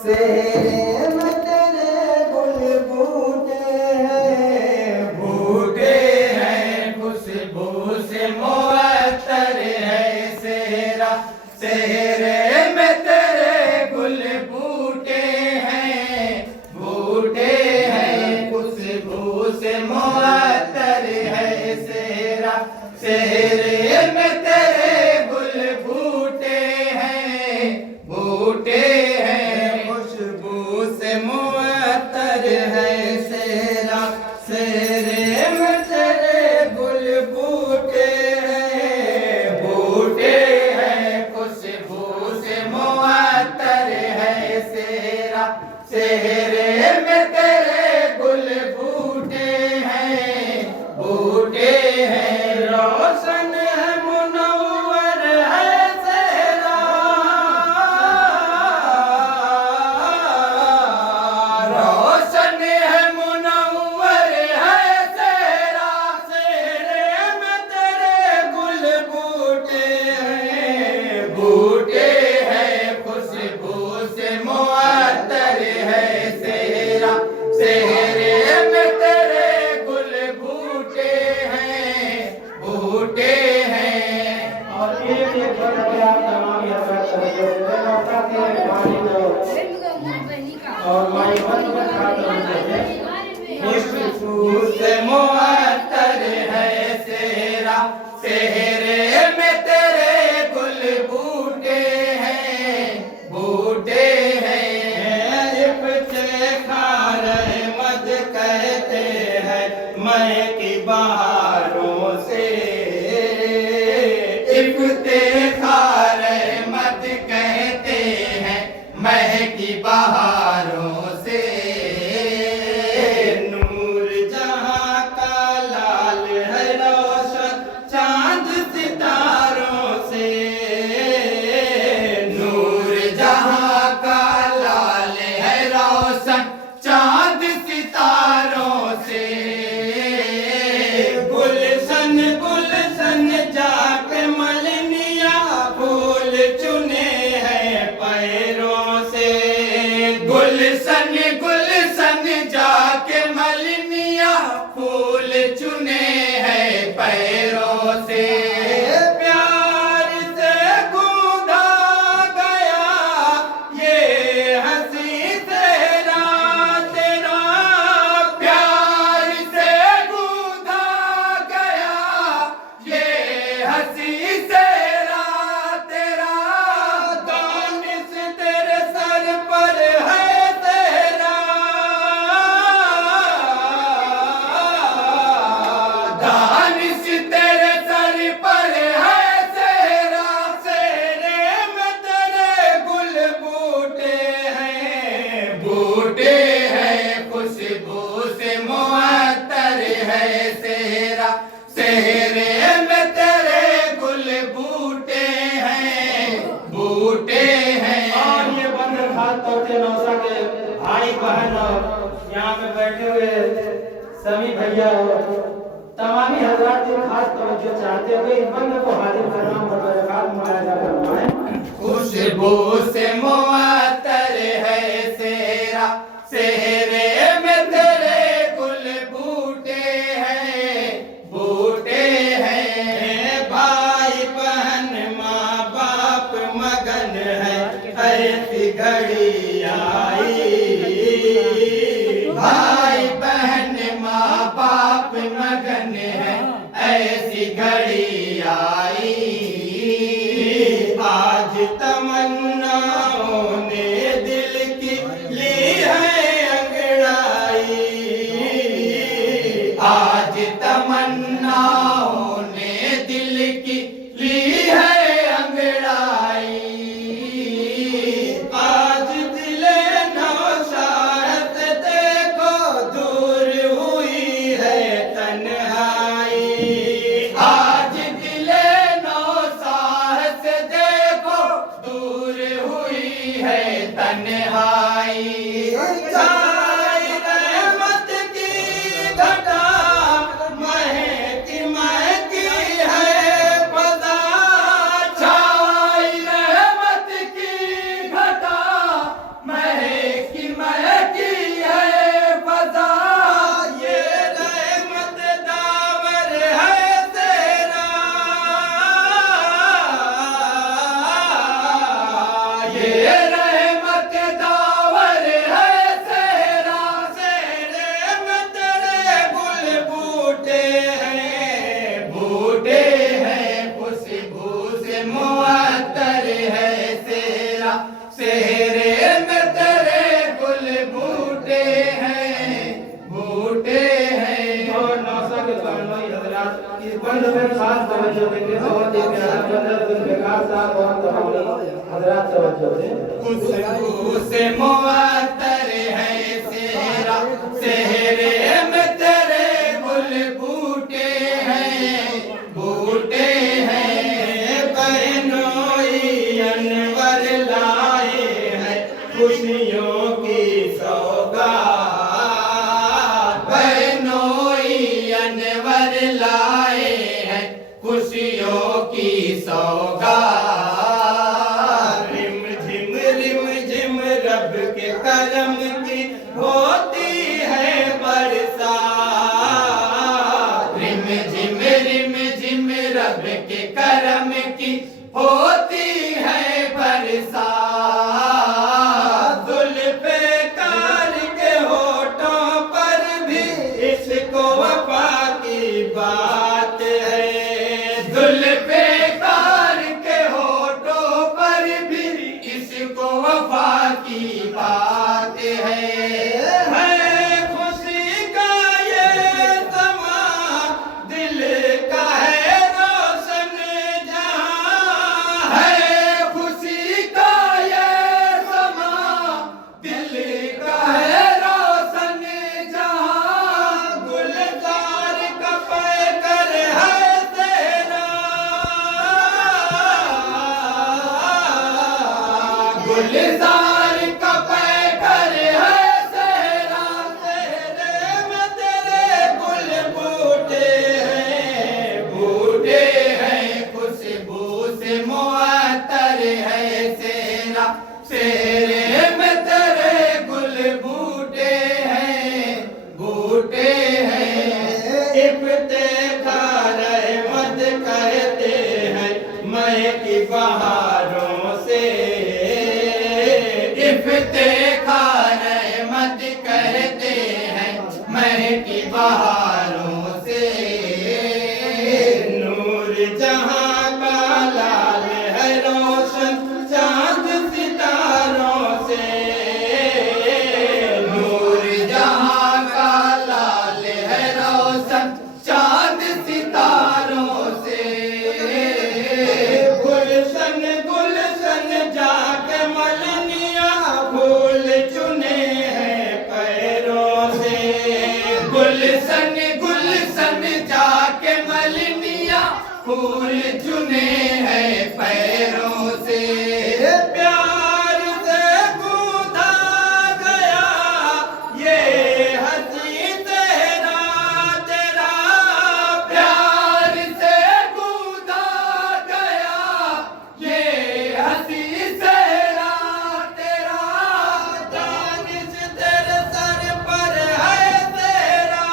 सेहरे में तेरे गुल बूटे हैं खुशबू से मुअत्तर है सेहरा। सेहरे में तेरे गुल बूटे हैं खुशबू से मुअत्तर है सेहरा। सेहरे में तेरे गुल बूटे हैं खुशबू से मुअत्तर है सेहरा। सेहरे में तेरे गुल बूटे हैं खुशबू से मुअत्तर है सेहरा। सेहरे में तेरे गुल बूटे हैं रोशन है मुनव्वर है सेहरा। रोशन है मुनव्वर है सेहरा। सेहरे में तेरे गुल बूटे हैं खुशबू से मुअत्तर है सेहरा। सेहरे में तेरे गुल बूटे हैं और एक करके आप तमाम और माई बंद खुशबू से मुअत्तर है सेहरा। सेहरे में तेरे गुल बूटे हैं इफ्तिखार मद कहते हैं मैं की बहारों से। इफ्तिखार मद कहते हैं मैं की बहारों से। नूर जहां का लाल है रोशन चांद सितारों से। नूर जहां का लाल है रोशन चांद सितारों से। गुलशन जाके मलनिया फूल चुने हैं पैरों से। गुलशन जाके मलनिया फूल चुने हैं पैरों से। प्यार से गूंधा गया ये हंसी तेरा तेरा। प्यार से गूंधा गया ये हंसी तेरा तेरा। दानिश तेरे सर पर है तेरा। दानिश तेरे सर पर है तेरा। सेहरे में तेरे गुल बूटे हैं खुशबू से मुअत्तर है सेहरा। सेहरे में तेरे गुल बूटे हैं और ये बंद खास तौर से नौसा के भाई बहन यहाँ पे बैठे हुए सभी भैया तमामी हजरात जो खास तवज्जो चाहते हुए इस बंद को हाजिर करना और बरकत मुआयदा करवाएं। खुशबू से मुअत्तर है सेहरा। सेहरे में तेरे गुल बूटे हैं भाई बहन माँ बाप मगन है ऐसी घड़ी आई। भाई बहन माँ बाप मगन है ऐसी घड़ी आई। आज तमन्नाओं ने दिल की ली है अंगड़ाई। आज तमन्नाओं ने दिल की ली है अंगड़ाई। आज दिले नौशाद देखो दूर हुई है तन्हाई। आज दिले नौशाद देखो दूर हुई है तन्हाई। छाई रहमत की घटा महकी है फजा। छाई रहमत की घटा महकी ये रहमत दावर है सेहरा, सेहरे में तेरे गुल बूटे हैं, बूटे हैं खुशबू से मुअत्तर है सेहरा, सेहरे में तेरे गुल बूटे हैं, बूटे हैं। और नौसा के बहनोई हजरात इस बंद पे खास तवज्जो देंगे। बहुत ही प्यारा बंद जुल्फ़िकार साहब बहुत तमामी हजरात तवज्जो दें। खुशबू से मुअत्तर है सेहरा, सेहरे में तेरे गुल बूटे हैं, बूटे हैं। बहनोई अनवर लाए हैं खुशियों की सौगात, बहनोई अनवर लाए हैं खुशियों की सौगात। रिम झिम रब के करम की होती है बरसात, रिम झिम रब के करम की होती है बरसात। जुल्फ़िकार के होठों पर भी इसको वफा की बात है, जुल्फ़िकार के होठों पर भी इसको वफा की बात है। है खुशी का ये समा, दिल का है रोशन जहां, है खुशी का ये समा, दिल का है रोशन जहां। गुलजार का पैकर है तेरा, गुलजार का पैकर है सेहरा, तेरे में तेरे गुल बूटे हैं, बूटे हैं खुशबू से मुअत्तर है सेहरा, सेहरे में तेरे गुल बूटे हैं, बूटे हैं। इफ्तिखार रहमत कहते हैं मई की बहारों से, इफ्तिखार रहमत कहते हैं महकी बहारों से। नूर जहां का लाल है रोशन चांद सितारों से, नूर जहां का लाल है रोशन चांद सितारों से। गुलशन गुलशन जाके मलनिया फूल चुने हैं पैरों से, गुलशन गुलशन जाके मलनिया फूल चुने हैं पैरों से। प्यार से गूंथा गया ये हंसी तेरा तेरा, प्यार से गूंथा गया ये हंसी सेहरा तेरा। दानिश तेरे सर पर है तेरा,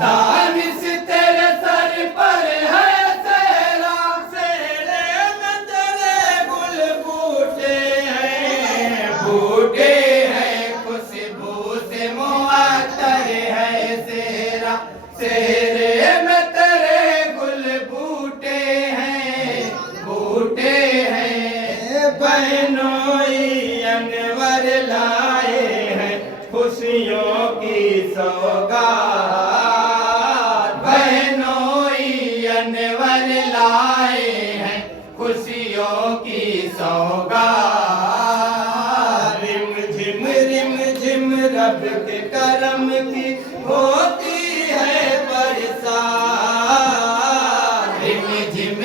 दानिश तेरे सर पर है सेहरा, सेहरे में तेरे गुल बूटे हैं, बूटे हैं खुशबू से मुअत्तर है सेहरा, सेहरे में तेरे गुल बूटे हैं, बूटे हैं। बहनोई अनवर लाए हैं खुशियों की सौगात, बहनोई अनवर लाए हैं खुशियों की सौगात। रिम झिम रब के करम की होती है बरसात, रिम झिम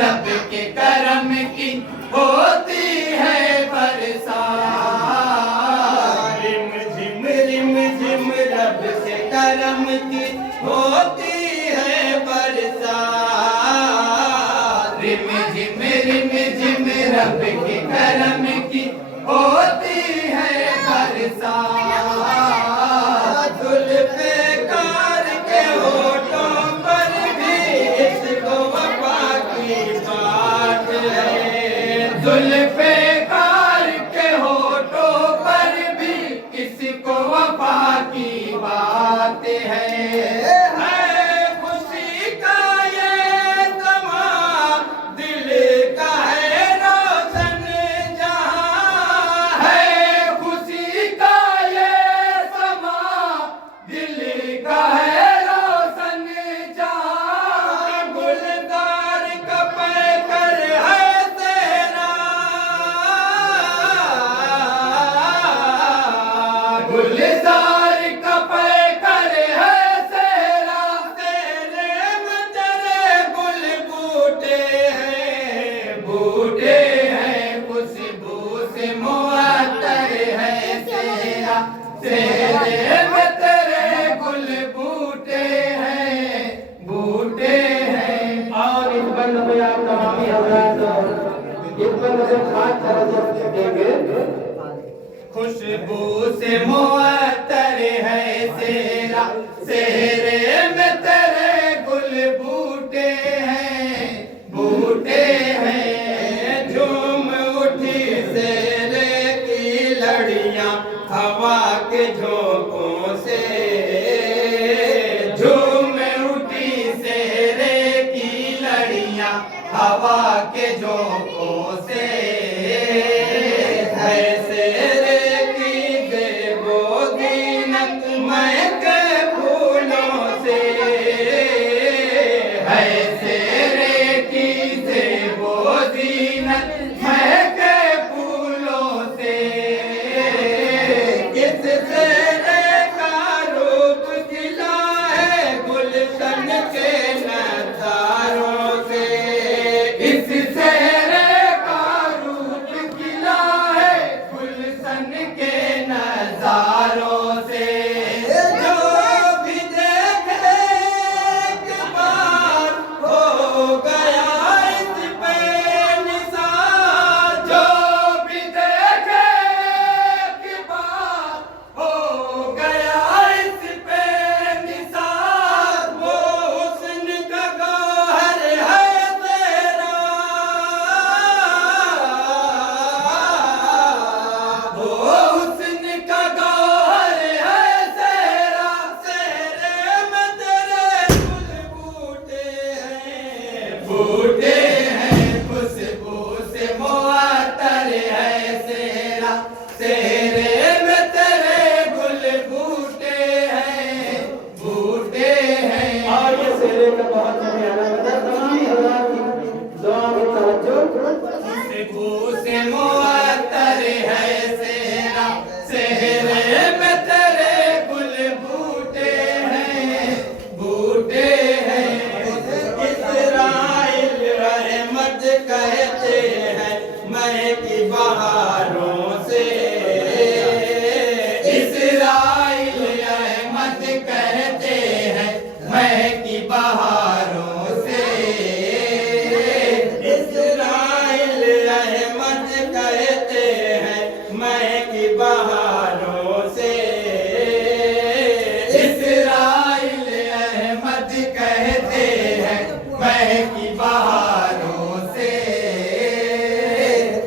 रब के करम की होती है बरसात। रिम झिम रब के करम की होती है बरसात, रिम झिम रब के करम की होती है बरसात। जुल्फ़िकार के होठों पर भी इसको वफा बंद में आप तमामी हजरात इस बंद से खास तरह देंगे। खुशबू से मुअत्तर है सेरा, सेहरे में तेरे गुल बूटे हैं, बूटे हैं। झूम उठी सेरे की लड़ियां हवा के झोंकों से, झूम उठी सेरे की लड़ियां हवा के झोंकों से। है सेरे की देवो दीनत महके फूलों से, है सेरे की देवो दीनत महके फूलों से। किस सेरे का रूप खिला है गुलशन के नजारों से, इस सेरे का रूप खिला है गुलशन के नजारों से। जो भी देखे एक बार हो गया इस पे निसार, जो भी देखे एक बार हो गया इस पे निसार। वो हुस्न का गौहर है तेरा, वो हुस्न का गौहर है तेरा। सेहरे में तेरे फूल बूटे हैं, बूटे हैं। खुशबू से मुअत्तर है सेरा, सेहरे में तेरे गुल बूटे हैं, बूटे हैं। और ये सेरे का बहुत प्यारा बता तमामी हजरात की दुआ में तवज्जो। खुशबू से मुअत्तर है सेरा, सेहरे में तेरे गुल बूटे हैं, बूटे हैं। इस्राइल रहमत कहते हैं महकी बहारों से, इस्राइल रहमत कहते हैं महकी बहारों से। इस्राइल रहमत कहते हैं महकी बहारों से, इस्राइल रहमत कहते हैं महकी बहारों से।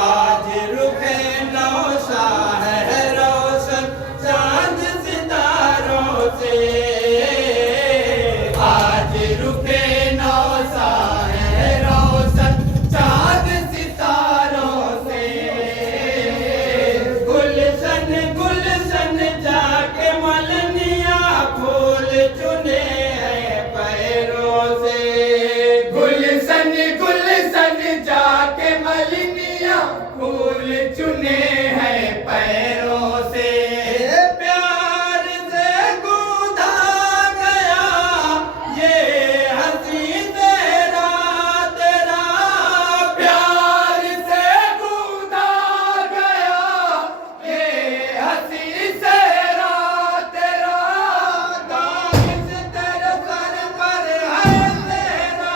आज रुखे नौशाह है रोशन चांद सितारों से, आज रुखे नौशाह है रोशन चांद सितारों से। गुलशन गुलशन जाके मलनिया फूल चुने हैं पैरों से, गुलशन गुलशन जाके मलनिया फूल चुने हैं पैरों से। प्यार से गूंथा गया ये हंसी तेरा, तेरा प्यार से गूंथा गया ये हंसी तेरा, तेरा। दानिश तेरे सर पर है तेरा,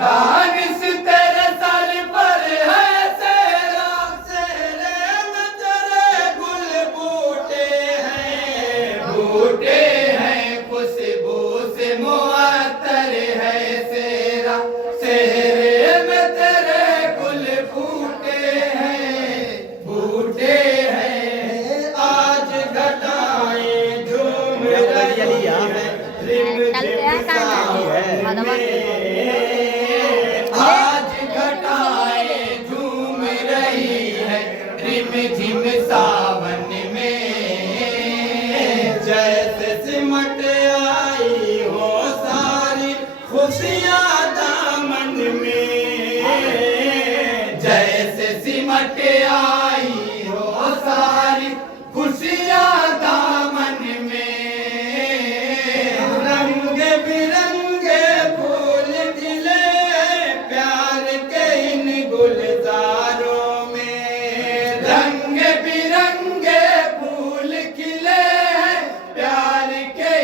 दानिश तेरे सर पर है तेरा। सेहरे में तेरे गुल बूटे हैं, बूटे हैं। खुशबू से मुअत्तर है सेरा, सेहरे में तेरे गुल बूटे हैं, बूटे हैं। आज घटाएं झूम रही है रिम झिम सावन में, आज घटाएं झूम रही है रिम झिम सावन में। जैसे सिमट आई हो सारी खुशियाँ दामन में, जैसे सिमट आई हो सारी खुशियाँ दामन में। रंग बिरंगे फूल खिले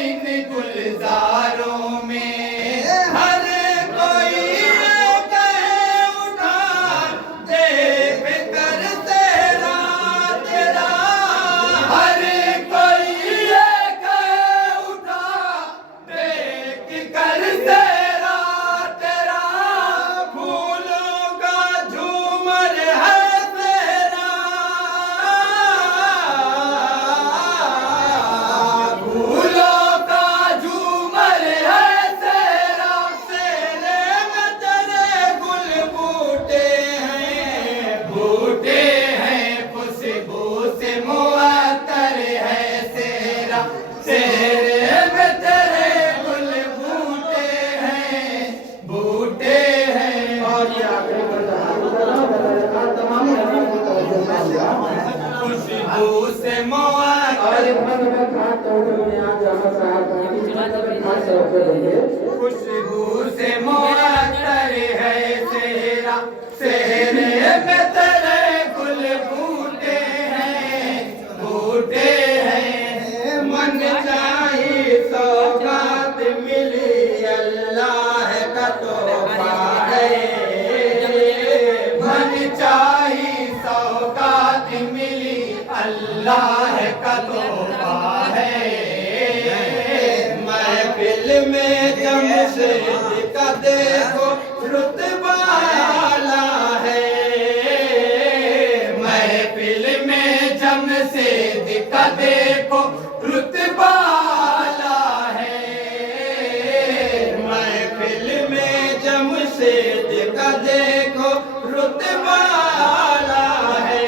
इन गुलजारों में हर कोई ये कहे उठा देख कर तेरा तेरा हर कोई ये कहे उठा देख कर तेरा तेरा फूलों का झूमर है तेरा फूलों का झूमर है तेरा तेरे में तेरे गुल बूटे हैं खुशबू से मुअत्तर है तेरा तेरे में तेरे गुल बूटे हैं और ये आखिरी बंदा तमाम खुशबू से मुअत्तर और एक बंद में खास तौर पे मैं आज जहां साहब खास तौर पे देंगे खुशबू से मुअत्तर है तेरा तेरे में तेरे गुल बूटे हैं मन चाही सौगात मिली अल्लाह का तोहफा है मन चाही सौगात मिली अल्लाह का तोहफा है महफिल में जमशेद का देखो रुतबा आला है महफिल में जमशेद का देखो रुतबा आला है महफिल में जमशेद का देखो रुतबा आला है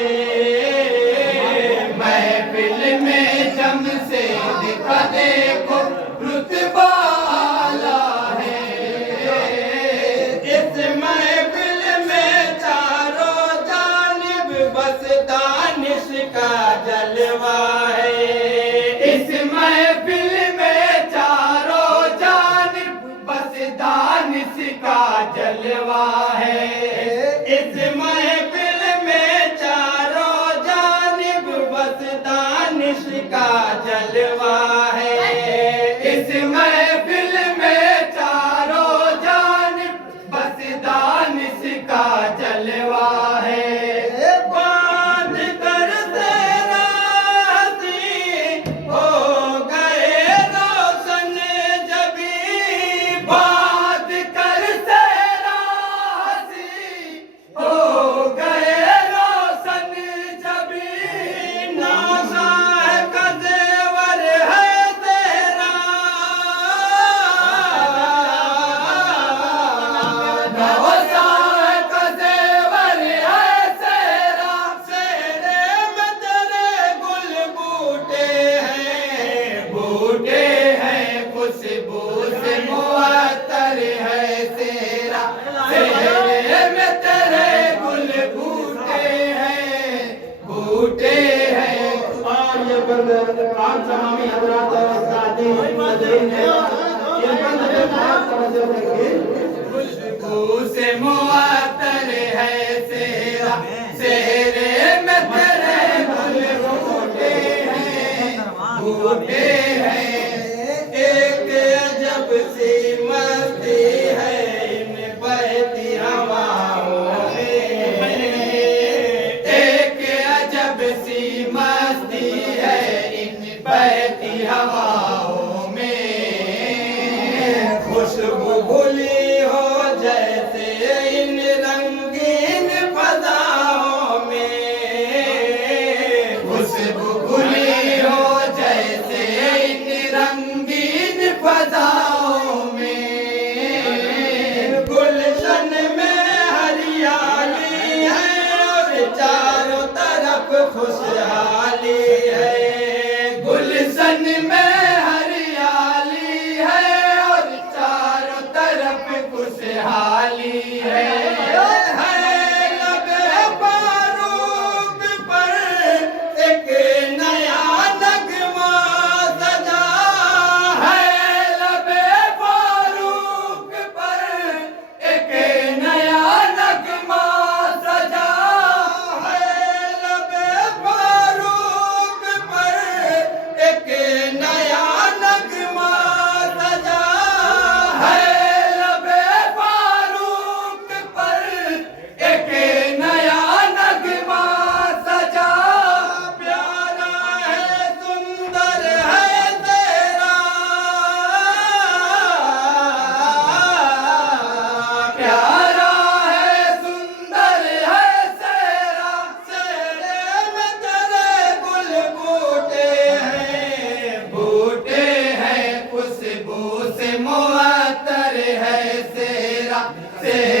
महफिल में जमशेद का देखो रुतबा आला है इस महफिल में चारों जानिब बस दानिश का जलवा है इस महफिल में चारों जानिब बस दानिश का जलवा है इस महफिल में चारों जानिब बस दानिश का जलवा है इस महफिल में चारों जानिब बस दानिश का जलवा है बांध कर तेरा हंसी हो गए रोशन जबी बांध कर तेरा हंसी हो गए रोशन जबी नाज़ा का जेवर है तेरा नाज़ा का जेवर है तेरा तेरे में तेरे गुल बूटे हैं खुशबू से मुअत्तर है तेरा तेरे में तेरे गुल बूटे हैं और ये बंद आम तमामी हजरात और सादी नाज़रीन है ये बंद में खास तवज्जो देंगे खुशबू से मुअत्तर है तेरा तेरे में तेरे गुल बूटे हैं एक अजब सी मस्ती है इन बहती हवाओं में एक अजब सी मस्ती है इन बहती हवाओं में खुशबू भूली हो जैसे इन रंगीन फज़ाओं में खुशबू भूली हो जैसे इन रंगीन फज़ाओं में गुलशन में हरियाली है और चारों तरफ खुशहाली है गुलशन में हरियाली है और चारों तरफ खुशहाली है लबे फारूक पर एक नया नगमा सजा है लबे फारूक पर एक नया नगमा सजा है लबे फारूक से